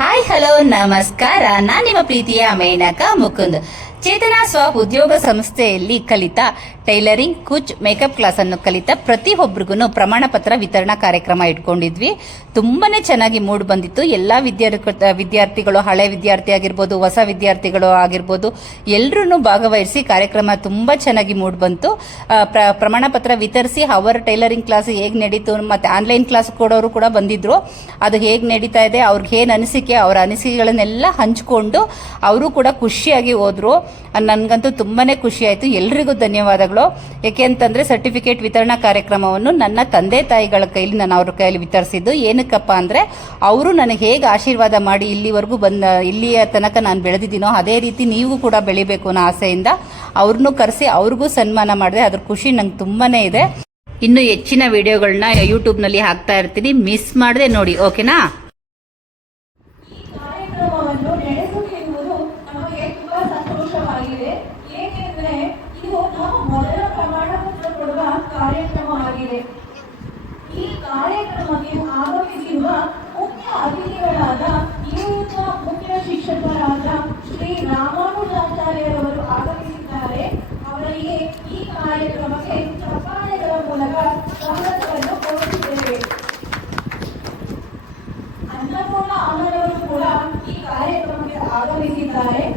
Hi hello ನಮಸ್ಕಾರ. ನಾನು ನಿಮ್ಮ ಪ್ರೀತಿಯ ಮೇನಕ ಮುಕುಂದ್. ಚೇತನಾ ಸ್ವ ಉದ್ಯೋಗ ಸಂಸ್ಥೆಯಲ್ಲಿ ಕಲಿತ ಟೈಲರಿಂಗ್, ಕುಚ್, ಮೇಕಪ್ ಕ್ಲಾಸ್ ಅನ್ನು ಕಲಿತ ಪ್ರತಿಯೊಬ್ಬರಿಗೂ ಪ್ರಮಾಣ ಪತ್ರ ವಿತರಣಾ ಕಾರ್ಯಕ್ರಮ ಇಟ್ಕೊಂಡಿದ್ವಿ. ತುಂಬಾನೇ ಚೆನ್ನಾಗಿ ಮೂಡ್ ಬಂದಿತ್ತು. ಎಲ್ಲ ವಿದ್ಯಾರ್ಥಿ ವಿದ್ಯಾರ್ಥಿಗಳು, ಹಳೆ ವಿದ್ಯಾರ್ಥಿ ಆಗಿರ್ಬೋದು, ಹೊಸ ವಿದ್ಯಾರ್ಥಿಗಳು ಆಗಿರ್ಬೋದು ಎಲ್ಲರೂ ಭಾಗವಹಿಸಿ ಕಾರ್ಯಕ್ರಮ ತುಂಬಾ ಚೆನ್ನಾಗಿ ಮೂಡ್ ಬಂತು. ಪ್ರಮಾಣ ಪತ್ರ ವಿತರಿಸಿ ಅವರ ಟೈಲರಿಂಗ್ ಕ್ಲಾಸ್ ಹೇಗೆ ನಡೀತು ಮತ್ತೆ ಆನ್ಲೈನ್ ಕ್ಲಾಸ್ ಕೊಡೋರು ಕೂಡ ಬಂದಿದ್ರು. ಅದು ಹೇಗೆ ನಡೀತಾ ಇದೆ, ಅವ್ರಿಗೆ ಏನು ಅನಿಸಿಕೆ, ಅವರ ಅನಿಸಿಕೆಗಳನ್ನೆಲ್ಲ ಹಂಚಿಕೊಂಡು ಅವರು ಕೂಡ ಖುಷಿಯಾಗಿ ಹೋದ್ರು. ನನಗಂತೂ ತುಂಬಾ ಖುಷಿ ಆಯಿತು. ಎಲ್ರಿಗೂ ಧನ್ಯವಾದಗಳು. ಏಕೆ ಅಂತಂದರೆ ಸರ್ಟಿಫಿಕೇಟ್ ವಿತರಣಾ ಕಾರ್ಯಕ್ರಮವನ್ನು ನನ್ನ ತಂದೆ ತಾಯಿಗಳ ಕೈಲಿ ನಾನು ಅವ್ರ ಕೈಯಲ್ಲಿ ವಿತರಿಸಿದ್ದು. ಏನಕ್ಕಪ್ಪ ಅಂದರೆ ಅವರು ನನಗೆ ಹೇಗೆ ಆಶೀರ್ವಾದ ಮಾಡಿ ಇಲ್ಲಿವರೆಗೂ ಬಂದ, ಇಲ್ಲಿಯ ತನಕ ನಾನು ಬೆಳೆದಿದ್ದೀನೋ ಅದೇ ರೀತಿ ನೀವು ಕೂಡ ಬೆಳಿಬೇಕು ಅನ್ನೋ ಆಸೆಯಿಂದ ಅವ್ರನ್ನೂ ಕರೆಸಿ ಅವ್ರಿಗೂ ಸನ್ಮಾನ ಮಾಡಿದೆ. ಅದ್ರ ಖುಷಿ ನಂಗೆ ತುಂಬಾ ಇದೆ. ಇನ್ನು ಹೆಚ್ಚಿನ ವಿಡಿಯೋಗಳನ್ನ ಯೂಟ್ಯೂಬ್ನಲ್ಲಿ ಹಾಕ್ತಾ ಇರ್ತೀನಿ. ಮಿಸ್ ಮಾಡದೆ ನೋಡಿ ಓಕೆನಾ ಆಗಮಿಸಿದ್ದಾರೆ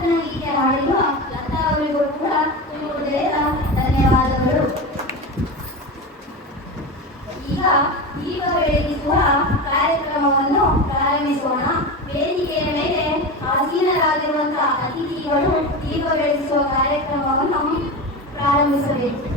ಪ್ರಾರ್ಥನಾ ಗೀತೆ ಮಾಡಿರುವ ಲತಾ ಅವರಿಗೂ ಕೂಡ ತುಂಬ ಧನ್ಯವಾದಗಳು. ಈಗ ದೀಪ ಬೆಳಗಿಸುವ ಕಾರ್ಯಕ್ರಮವನ್ನು ಪ್ರಾರಂಭಿಸೋಣ ವೇದಿಕೆಯ ಮೇಲೆ ಆಸೀನರಾಗಿರುವಂತಹ ಅತಿಥಿಗಳು ದೀಪ ಬೆಳಗಿಸುವ ಕಾರ್ಯಕ್ರಮವನ್ನು ಪ್ರಾರಂಭಿಸಬೇಕು.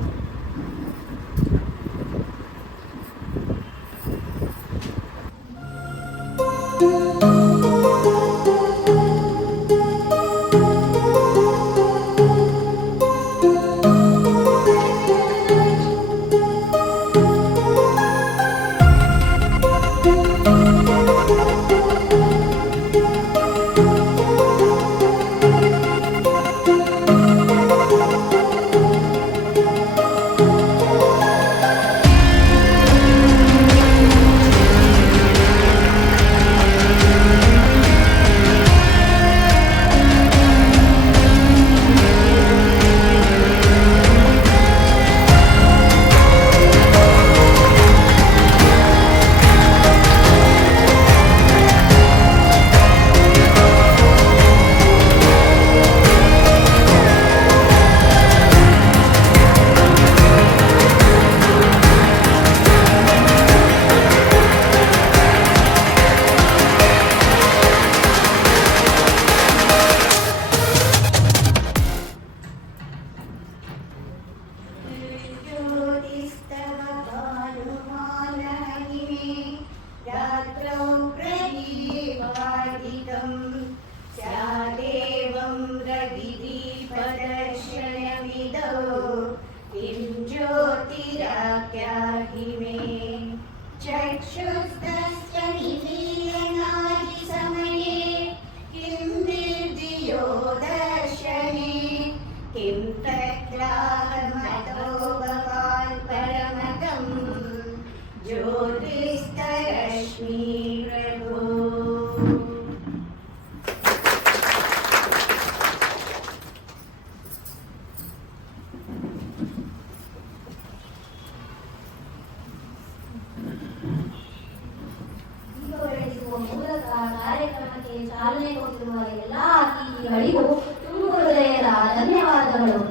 ಧನ್ಯವಾದಗಳು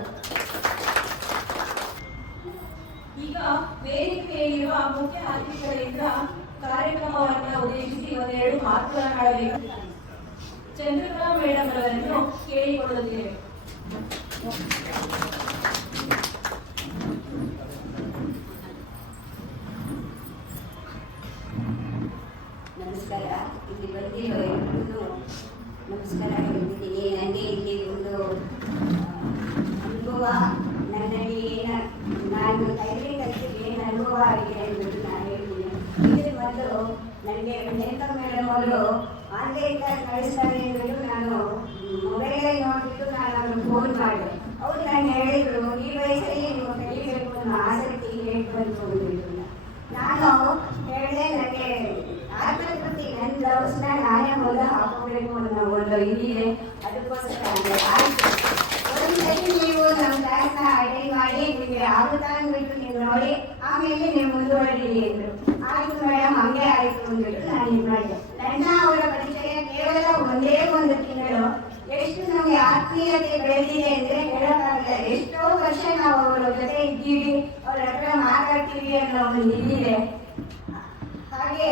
ಈಗ ವೇದಿಕೆಯಲ್ಲಿರುವ ಮುಖ್ಯ ಅತಿಥಿಗಳಿಂದ ಕಾರ್ಯಕ್ರಮವನ್ನು ಉದ್ದೇಶಿಸಿ ಒಂದೆರಡು ಮಾತನಾಡಬೇಕು ಚಂದ್ರಕಲಾ ಮೇಡಮ್ ಅವರನ್ನು ಕೇಳಿಕೊಳ್ಳುತ್ತೇವೆ ನಮಸ್ಕಾರ ಇಲ್ಲಿ ಬಂದಿರೋ ಎಲ್ರಿಗೂ ನಮಸ್ಕಾರ ಹೇಳ್ತಿದ್ದೀನಿ ನನಗೆ ಇಲ್ಲಿ ಒಂದು ಆ, ಅನುಭವ ನನ್ನಲ್ಲಿ ಏನ ನಾನು ಕೈಲಿ ಕಲಿತಿಗೆ ಏನು ಅನುಭವ ಆಗಿದೆ ಅಂದ್ಬಿಟ್ಟು ನಾನು ಹೇಳ್ತೀನಿ ಇದ್ರ ಮೊದಲು ನನಗೆ ನೇತಾ ಮೇಡಮ್ ಅವರು ಆನ್ಲೈನ್ ಕ್ಲಾಸ್ ನಡೆಸ್ತಾರೆ ಅಂದ್ಬಿಟ್ಟು ನಾನು ಮೊಬೈಲಲ್ಲಿ ನೋಡ್ಬಿಟ್ಟು ನಾನು ಅವ್ರಿಗೆ ಫೋನ್ ಮಾಡಿದೆ ಅವ್ರು ನಾನು ಹೇಳಿದ್ರು ಈ ವಯಸ್ಸಲ್ಲಿ ನೀವು ಕಲಿಬೇಕು ಅನ್ನೋ ಆಸಕ್ತಿ ಹೇಗೆ ಬಂತು ಅಂದ್ಬಿಟ್ಟು ನಾನು ಹೇಳಿದೆ ನನಗೆ ಆತ್ಮತೃಪ್ತಿ ನನ್ನ ಬ್ಲೌಸ್ನ ಹಾಕೋಬೇಕು ಅನ್ನೋ ಒಂದು ಇದಿದೆ ಅದಕ್ಕೋಸ್ಕರ ಆಯ್ತು. ನೀವು ನಮ್ಮ ಕ್ಲಾಸ್ನ ಅಟೆಂಡ್ ಮಾಡಿ, ನಿಮಗೆ ಆಗುತ್ತಾ ಅಂದ್ಬಿಟ್ಟು ನೀವು ನೋಡಿ. ಆಮೇಲೆ ನೀವು ಮುಂದುವರಿರಿ ಎಂದರು ಆಯ್ತು ಮೇಡಮ್ ಹಂಗೆ ಆಯ್ತು ಅಂದ್ಬಿಟ್ಟು ನಾನು ಇದು ಮಾಡಿದೆ ನನ್ನ ಅವರ ಪರಿಚಯ ಕೇವಲ ಒಂದೇ ಒಂದು ತಿಂಗಳು. ಎಷ್ಟು ನಮಗೆ ಆತ್ಮೀಯತೆ ಬೆಳೆದಿದೆ ಅಂದ್ರೆ ಹೇಳೋಕ್ಕಾಗಲ್ಲ. ಎಷ್ಟೋ ವರ್ಷ ನಾವು ಅವರ ಜೊತೆ ಇದ್ದೀವಿ. ಅವ್ರ ಹತ್ರ ಮಾತಾಡ್ತೀವಿ ಅನ್ನೋ ಒಂದು ಇದಿದೆ. ಹಾಗೆ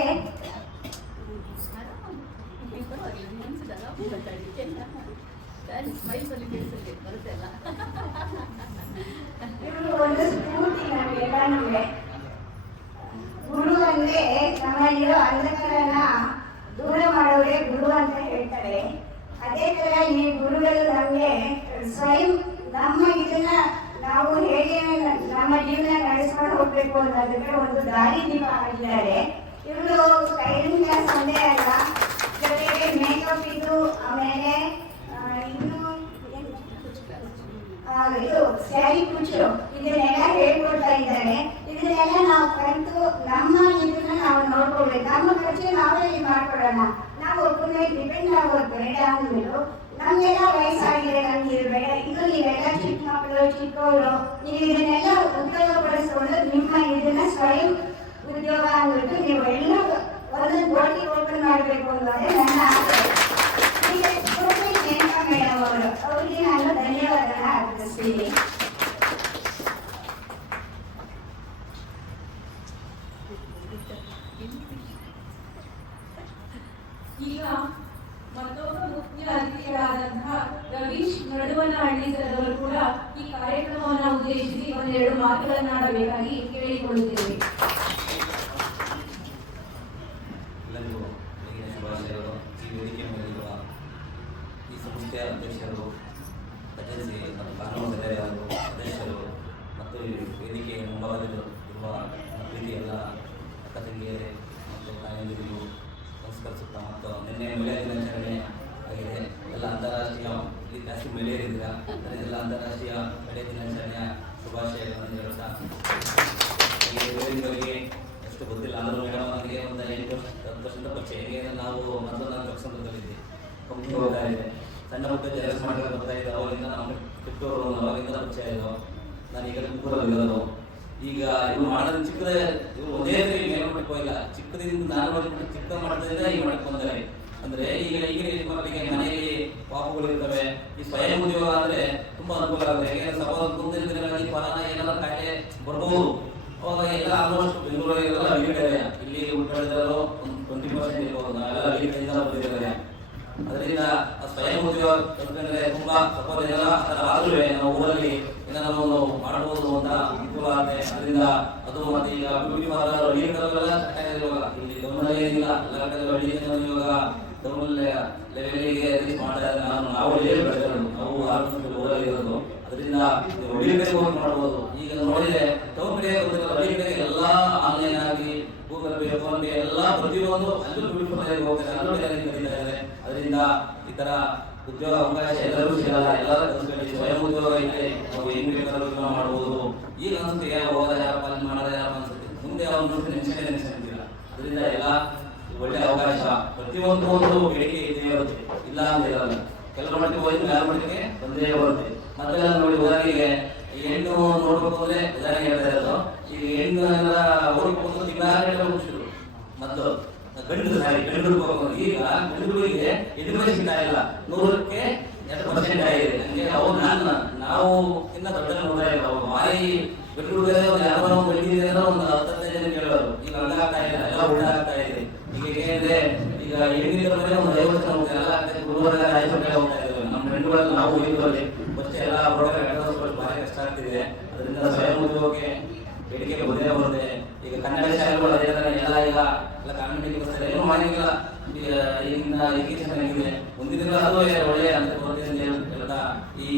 ಇವರು ಒಂದು ಸ್ಫೂರ್ತಿ ನಮಗೆಲ್ಲನೂ ಗುರು ಅಂದ್ರೆ ನಮ್ಮಲ್ಲಿರೋ ಅಂಧಕಾರನ ದೂರ ಮಾಡೋರೇ ಗುರು ಅಂತ ಹೇಳ್ತಾರೆ ಅದೇ ತರ ಈ ಗುರುಗಳು ನಮಗೆ ಸ್ವಯಂ ನಮ್ಮ ಇದನ್ನ ನಾವು ಹೇಗೆ ನಮ್ಮ ಜೀವನ ನಡೆಸ್ಕೊಂಡು ಹೋಗ್ಬೇಕು ಅನ್ನೋದಕ್ಕೆ ಒಂದು ದಾರಿ ದೀಪ ಆಗಿದ್ದಾರೆ ಇವರು ಕೈಲಿಂದ ಸಂದೇ ಅಲ್ಲ ಮೇಕಪ್ ಇದು ಆಮೇಲೆ ಇನ್ನು ಇದು ಸ್ಯಾರಿ ಕುಚ್ಚು ಇದನ್ನೆಲ್ಲ ಹೇಳ್ಕೊಡ್ತಾ ಇದ್ದಾರೆ. ಇದನ್ನೆಲ್ಲ ನಾವು ಕಲಿತು ನಮ್ಮ ಇದನ್ನ ನಾವು ನೋಡ್ಕೊಳ್ಬೇಕು. ನಮ್ಮ ಖರ್ಚು ನಾವೇ ಇದು ಮಾಡ್ಕೊಡೋಣ ನಾವು ಒಬ್ಬರ ಮೇಲೆ ಡಿಪೆಂಡ್ ಆಗೋದು ಬೇಡ ಅಂದ್ಬಿಟ್ಟು, ನಮ್ಗೆಲ್ಲ ವಯಸ್ಸಾಗಿದೆ, ನಮ್ಗೆ ಇದು ಬೇಡ. ಇದು ಚಿಕ್ಕ ಮಕ್ಕಳು, ಚಿಕ್ಕವರು, ನೀವು ಇದನ್ನೆಲ್ಲ ಉಪಯೋಗ ಪಡಿಸ್ಕೊಂಡು ನಿಮ್ಮ ಇದನ್ನ ಸ್ವಯಂ ಉದ್ಯೋಗ ಅಂದ್ಬಿಟ್ಟು ನೀವು ಎಲ್ಲ ಅದನ್ನು ಕೋಟಿ ಓಪನ್ ಮಾಡಬೇಕು ಅನ್ನೋದೇ ನನ್ನ ಆಸೆ. ಈಗ ಕೋಟಿ ಅವರು ಅವರಿಗೆ ನಾನು ಈಗ ಮತ್ತೊಬ್ಬ ಮುಖ್ಯ ಅತಿಥಿಗಳಾದಂತಹ ರವೀಶ್ ನಡುವನಹಳ್ಳಿ ಸರ್ ಅವರು ಕೂಡ ಈ ಕಾರ್ಯಕ್ರಮವನ್ನು ಉದ್ದೇಶಿಸಿ ಒಂದೆರಡು ಮಾತುಗಳನ್ನಾಡಬೇಕಾಗಿ ಕೇಳಿಕೊಳ್ಳುತ್ತೇವೆ. ನಾವು ಮೊದಲು ನಾನು ಕಕ್ಷಣದಲ್ಲಿದ್ದೆ ಕಂಪ್ನಿ ಹೋಗ್ತಾ ಇದೆ. ಸಣ್ಣ ಪುಟ್ಟ ಮಾಡಿ ಬರ್ತಾ ನಾವು ಕಿತ್ತೂರು ಅವಾಗಿಂದ ಪರಿಚಯ ನಾನು ಈಗ ತುಮಕೂರಲ್ಲಿ ಈಗ ಇವ್ರು ಮಾಡೋದು ಚಿಕ್ಕದ. ಇವ್ರು ಒಂದೇ ಸರಿ ಮೇಲ್ಮಟ್ಟಕ್ಕೆ ಹೋಗಿಲ್ಲ. ಚಿಕ್ಕದಿಂದ ನಾನು ಚಿಕ್ಕ ಮಾಡೋದ್ರಿಂದ ಈಗ ಮಟ್ಟಕ್ಕೆ ಬಂದರೆ ಅಂದ್ರೆ ಈಗ ಈಗಿನ ಮಕ್ಕಳಿಗೆ ಮನೆಯಲ್ಲಿ ಪಾಪುಗಳು ಇರ್ತವೆ. ಈ ಸ್ವಯಂ ಉದ್ಯೋಗ ಅಂದ್ರೆ ತುಂಬಾ ಅನುಕೂಲ ಆಗುತ್ತೆ. ಯಾಕೆಂದ್ರೆ ಸವಾಲು ಮುಂದಿನ ದಿನಗಳಲ್ಲಿ ಫಲಾನ ಏನಾದ್ರು ಕಾಯಿಲೆ ಬರ್ಬೋದು. ಅವಾಗ ಎಲ್ಲ ಆಲ್ಮೋಸ್ಟ್ ಬೆಂಗಳೂರಲ್ಲಿ ಇಲ್ಲಿ ಉಳ್ಕೊಂಡಿದ್ದಾರೋ ಒಂದು ಟ್ವೆಂಟಿ ಪರ್ಸೆಂಟ್ ಇರ್ಬೋದು ನಾವೆಲ್ಲ ಲೀಡರಿಂದ ಬಂದಿದ್ದಾರೆ ಸ್ವಯಂ ಉದ್ಯೋಗ ಕಲ್ತ್ಕೊಂಡ್ರೆ ತುಂಬಾ ಸಪೋಸ್ ಎಲ್ಲ ಆದ್ರೂ ನಾವು ಊರಲ್ಲಿ ಒಂದು ಮಾಡ್ಬೋದು ಅಂತ ಅನುಕೂಲ ಅದರಿಂದ ಅದು ಮತ್ತೆ ಈಗ ಬ್ಯೂಟಿ ಇವಾಗ ಇಲ್ಲಿ ಏನಿಲ್ಲ, ಎಲ್ಲ ಕಡೆ ಜನ ನಾನು, ನಾವು ಏನು ನಾವು ಆರೋಗ್ಯ ಅದರಿಂದ ಹೋಗಿ ಮಾಡ್ಬೋದು ಈಗ ನೋಡಿದ್ರೆ ಟೌನ್ ಕಡೆ ಎಲ್ಲ ಆನ್ಲೈನ್ ಆಗಿ ಗೂಗಲ್ ಪೇ ಎಲ್ಲ ಪ್ರತಿಯೊಂದು ಅಲ್ಲೂ ಬ್ಯೂಟಿಫುಲ್ ಆಗಿ ಹೋಗ್ತಾರೆ ಅಲ್ಲೂ ಅದರಿಂದ ಈ ತರ ಉದ್ಯೋಗ ಅವಕಾಶ ಎಲ್ಲರೂ ಸಿಗಲ್ಲ ಎಲ್ಲರೂ ಕಲಿಸ್ಕೊಳ್ಳಿ ಸ್ವಯಂ ಉದ್ಯೋಗ ಇದೆ ನಾವು ಹೆಂಗ್ ಬೇಕಾದ್ರೂ ಉದ್ಯೋಗ ಮಾಡ್ಬೋದು ಈಗ ಅನಿಸುತ್ತೆ ಯಾವ ಹೋದ ಯಾರಪ್ಪ ಅಲ್ಲಿ ಮಾಡೋದ ಯಾರಪ್ಪ ಅನ್ಸುತ್ತೆ ಮುಂದೆ ಅವ್ರು ನೋಡಿದ್ರೆ ನೆನ್ಸ್ಕೊಂಡೇ ನೆನ್ಸ್ಕೊಂತಿಲ್ಲ ಅದರಿಂದ ಎಲ್ಲ ಒಳ್ಳೆ ಅವಕಾಶ ಪ್ರತಿಯೊಂದು ಒಂದು ಬೇಡಿಕೆ ಇದೇ ಇರುತ್ತೆ ಇಲ್ಲ ಅಂತ ಇರಲ್ಲ ಕೆಲವರು ಮಟ್ಟಿಗೆ ಹೋಗಿ ಯಾರ ಮಟ್ಟಿಗೆ ಬಂದೇ ಬರುತ್ತೆ ಮತ್ತೆ ನೋಡಿ ಉದಾಹರಣೆಗೆ ಹೆಣ್ಣು ನೋಡ್ಬೇಕು ಅಂದ್ರೆ ಉದಾಹರಣೆ ಹೇಳ್ತಾ ಇರೋದು. ಈ ಹೆಣ್ಣು ಎಲ್ಲ ಹೋಗ್ಬೇಕು ಅಂದ್ರೆ ತಿಂಗಳ ಮುಗಿಸಿದ್ರು ಮತ್ತು ಗಂಡು ಸಾರಿ ಗಂಡು ಈಗ ಗಂಡುಗಳಿಗೆ ಎಜುಕೇಶನ್ ಸಿಗ್ತಾ ಇಲ್ಲ. ನೂರಕ್ಕೆ ಎರಡು ಪರ್ಸೆಂಟ್ ಆಗಿದೆ ಹಂಗೆ ಅವ್ರು ನಾನು ನಾವು ಇನ್ನ ದೊಡ್ಡ ನೋಡ್ತಾ ಇಲ್ಲ. ಅವ್ರು ಮಾರಿ ಗಂಡು ಒಂದು ಯಾರೋ ಒಂದು ಹದಿನೈದು ಜನ ಕೇಳೋರು ಈಗ ಹಂಗಾಗ್ತಾ ಇಲ್ಲ ಎಲ್ಲ ಉಳ್ಳಾಗ್ತಾ ಇದೆ ಈಗ ಹೇಗೆ ಈಗ ಹೆಣ್ಣಿನ ಮೇಲೆ ಒಂದು ಐವತ್ತು ಜನ ಹೋಗ್ತಾರೆ ಎಲ್ಲ ಗುರುವಾರ ರಾಯಚೂರಿಗೆ ಹೋಗ್ತಾ ಇದ್ದಾರೆ ನಮ್ಮ ಫ್ರೆಂಡ್ಗಳಲ್ಲಿ ನಾವು ಹೋಗಿದ್ರಲ್ಲಿ ಫಸ್ಟ್ ಎಲ್ಲ ಹೊರಗಡೆ ಗಂಡಸರು ಭಾರಿ ಕಷ್ಟ ಆಗ್ತಿದೆ ಅದರಿಂದ ಸ್ವಯಂ ಉದ್ಯೋಗಕ್ಕೆ ಬೇಡಿಕೆ ಬಂದೇ ಬರುತ್ತೆ ಈಗ ಕನ್ನಡ ಶಾಲೆಗಳು ಅದೇ ತರ ಎಲ್ಲ ಈಗ ಎಲ್ಲ ಕಾನ್ವೆಂಟ್ ಬಸ್ತಾರೆ ಏನೂ ಮಾಡಿಲ್ಲ ಈಗ ಈಗಿನ ಎಜುಕೇಶನ್ ಆಗಿದೆ ಮುಂದಿನ ದಿನ ಅದು ಒಳ್ಳೆಯ ಅಂತ ಬರುತ್ತೆ ಅಂತ ಹೇಳಿ ಹೇಳ್ತಾ ಈ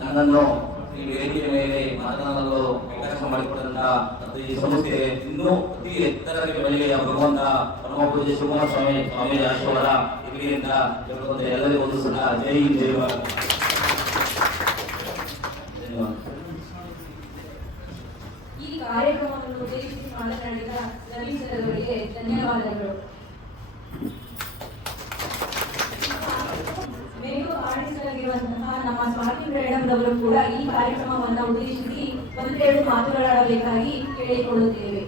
ನನ್ನನ್ನು ಈ ವೇದಿಕೆ ಮೇಲೆ ಮಾತನಾಡಲು ಅವಕಾಶ ಮಾಡಿಕೊಟ್ಟಂತ ಮತ್ತು ಈ ಸಂಸ್ಥೆಗೆ ಇನ್ನೂ ಅತಿ ಎತ್ತರಕ್ಕೆ ಬೆಳೆಯ ಭಗವಂತ ಪರಮ ಪೂಜ್ಯ ಶಿವಕುಮಾರ ಸ್ವಾಮಿ ಸ್ವಾಮಿ ಆಶೀರ್ವಾದ ಇರಲಿ ಅಂತ ಎಲ್ಲರಿಗೂ ಒಂದು ಸಲ ಜೈ ಜೈ ಈ ಕಾರ್ಯಕ್ರಮವನ್ನು ಉದ್ದೇಶಿಸಿ ಮಾತನಾಡಿದ ರವೀಶ್ ಸರ್ ಅವರಿಗೆ ಧನ್ಯವಾದಗಳು. ಮೇಲು ಆಡಿಸಲಾಗಿರುವಂತಹ ನಮ್ಮ ಸ್ವಾತಿ ಮೇಡಮ್ ಕೂಡ ಈ ಕಾರ್ಯಕ್ರಮವನ್ನು ಉದ್ದೇಶಿಸಿ ಒಂದೆರಡು ಮಾತುಗಳಾಡಬೇಕಾಗಿ ಕೇಳಿಕೊಳ್ಳುತ್ತೇವೆ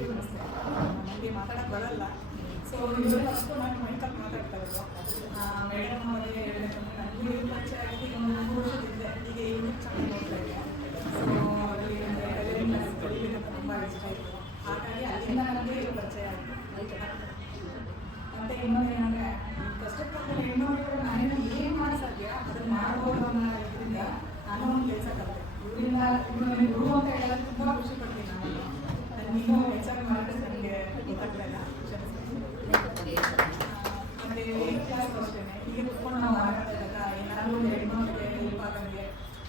ನನಗೆ ಮಾತಾಡಕ್ಕೆ ಬರಲ್ಲ ಸೊ ಇವರಷ್ಟು ನಾನು ಮೈಕಲ್ ಮಾತಾಡ್ತಾ ಇರೋದು ಮೇಡಮ್ ಅವರಿಗೆ ಹೇಳಬೇಕಂದ್ರೆ ನನಗೆ ಇವ್ರ ಪರಿಚಯ ಆಗಿದೆ ಈಗ ಒಂದು ಮೂರು ವರ್ಷದಿಂದ ಈಗ ಯೂಟ್ಯೂಬ್ ಚಾನಲ್ ನೋಡ್ತಾ ಇದ್ದೆ ಸೊ ಅಲ್ಲಿ ಅಂದರೆ ಟೈಲರಿಂಗ್ ಕ್ಲಾಸ್ ಕಲಿಬೇಕಂತ ತುಂಬ ಇಷ್ಟ ಇತ್ತು ಹಾಗಾಗಿ ಅಲ್ಲಿಂದ ನನಗೆ ಇವ್ರ ಪರಿಚಯ ಆಯಿತು ಮತ್ತೆ ಇನ್ನೊಂದು ಏನಂದರೆ ಫಸ್ಟ್ ಆಫ್ ಆಲ್ ಹೆಣ್ಣುಮಕ್ಕಳು ನಾನೇನು ಏನು ಮಾಡಿ ಸಾಧ್ಯ ಅದನ್ನು ಮಾಡ್ಬೋದು ಅನ್ನೋ ಇದರಿಂದ ನಾನು ಒಂದು ಕೆಲಸ ಕಲಿತೆ ಇವರಿಂದ ಇನ್ನು ನನಗೆ ಗುರು ಅಂತ ಹೇಳೋದು ತುಂಬ ಖುಷಿ ಪಡ್ತೀನಿ ನಾನು ನನಗೆ ಇನ್ನೂ ಹೆಚ್ಚಾಗಿ ಮಾಡಿದ್ರೆ ನನಗೆ ಗೊತ್ತಾಗ್ತಾ ಇಲ್ಲ ಕ್ಷಮಿಸಿ. ಮತ್ತೆ ಅಷ್ಟೇ ಹೀಗೆ ಕುತ್ಕೊಂಡು ನಾವು ಮಾತಾಡ್ದಾಗ ಏನಾದರೂ ಒಂದು ಹೆಣ್ಮಕ್ಳಿಗೆ ಹೆಲ್ಪ್